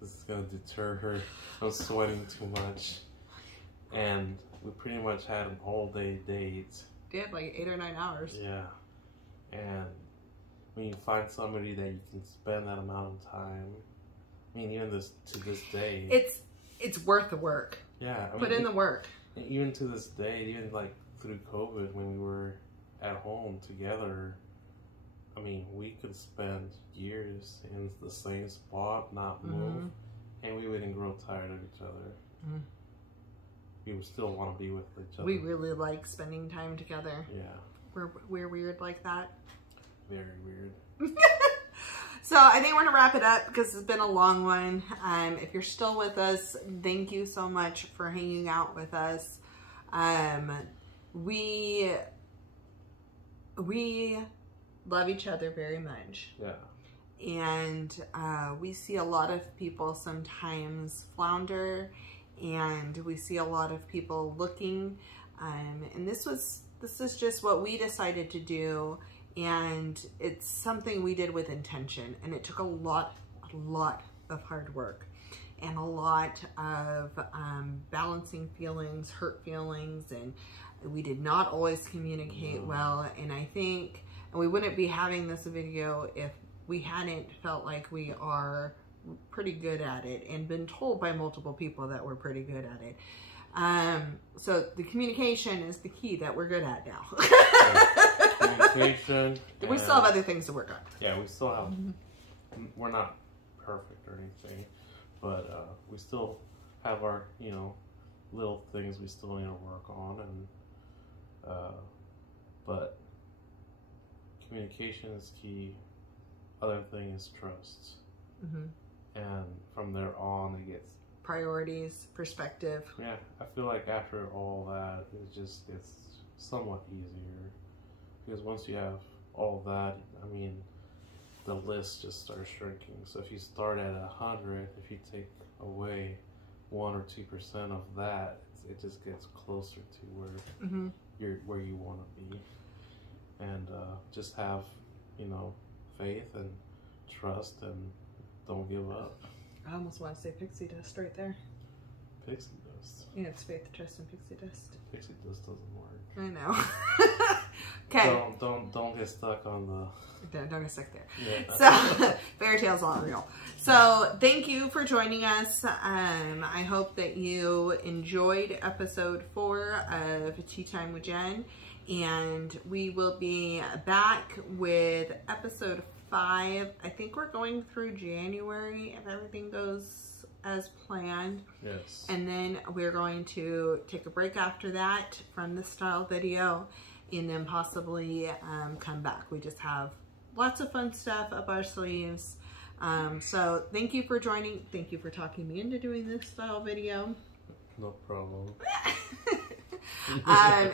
this is going to deter her. I'm sweating too much. And we pretty much had an all-day date. We had like 8 or 9 hours. Yeah. And when you find somebody that you can spend that amount of time, I mean, even to this day, it's worth the work. Yeah, put in the work. Even to this day, even like through COVID, when we were at home together, I mean, we could spend years in the same spot, not move, and we wouldn't grow tired of each other. We would still want to be with each other. We really like spending time together. Yeah, we're weird like that. Very weird. So I think we're going to wrap it up because it's been a long one. If you're still with us, thank you so much for hanging out with us. We love each other very much. Yeah. And we see a lot of people sometimes flounder, and we see a lot of people looking. And this is just what we decided to do. And it's something we did with intention, and it took a lot of hard work and a lot of balancing feelings, hurt feelings, and we did not always communicate well. And I think, and we wouldn't be having this video if we hadn't felt like we are pretty good at it and been told by multiple people that we're pretty good at it. So the communication is the key that we're good at now. Communication. We still have other things to work on. Yeah, we still have, we're not perfect or anything, but we still have our, little things we still need to work on, and but communication is key. Other thing is trust. And from there on, it gets priorities, perspective. Yeah, I feel like after all that, it just gets somewhat easier, because once you have all that, I mean, the list just starts shrinking. So if you start at 100, if you take away 1 or 2% of that, it just gets closer to where where you want to be. And just have, faith and trust, and don't give up. I almost want to say pixie dust right there. Pixie dust? Yeah, it's faith, trust, and pixie dust. Pixie dust doesn't work. I know. Okay. Don't get stuck on the... Don't get stuck there. Yeah. So, fairy tales aren't real. So, thank you for joining us. I hope that you enjoyed episode 4 of Tea Time with Jen. And we will be back with episode 5. I think we're going through January if everything goes as planned. Yes. And then we're going to take a break after that from this style video, and then possibly come back. We just have lots of fun stuff up our sleeves. So thank you for joining. Thank you for talking me into doing this style video. No problem.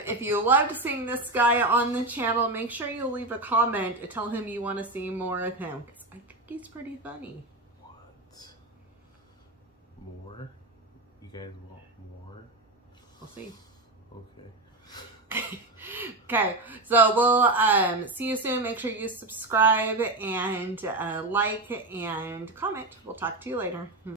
If you loved seeing this guy on the channel, make sure you leave a comment and tell him you want to see more of him, because I think he's pretty funny. What? More? You guys want more? We'll see. Okay. Okay, so we'll see you soon. Make sure you subscribe and like and comment. We'll talk to you later.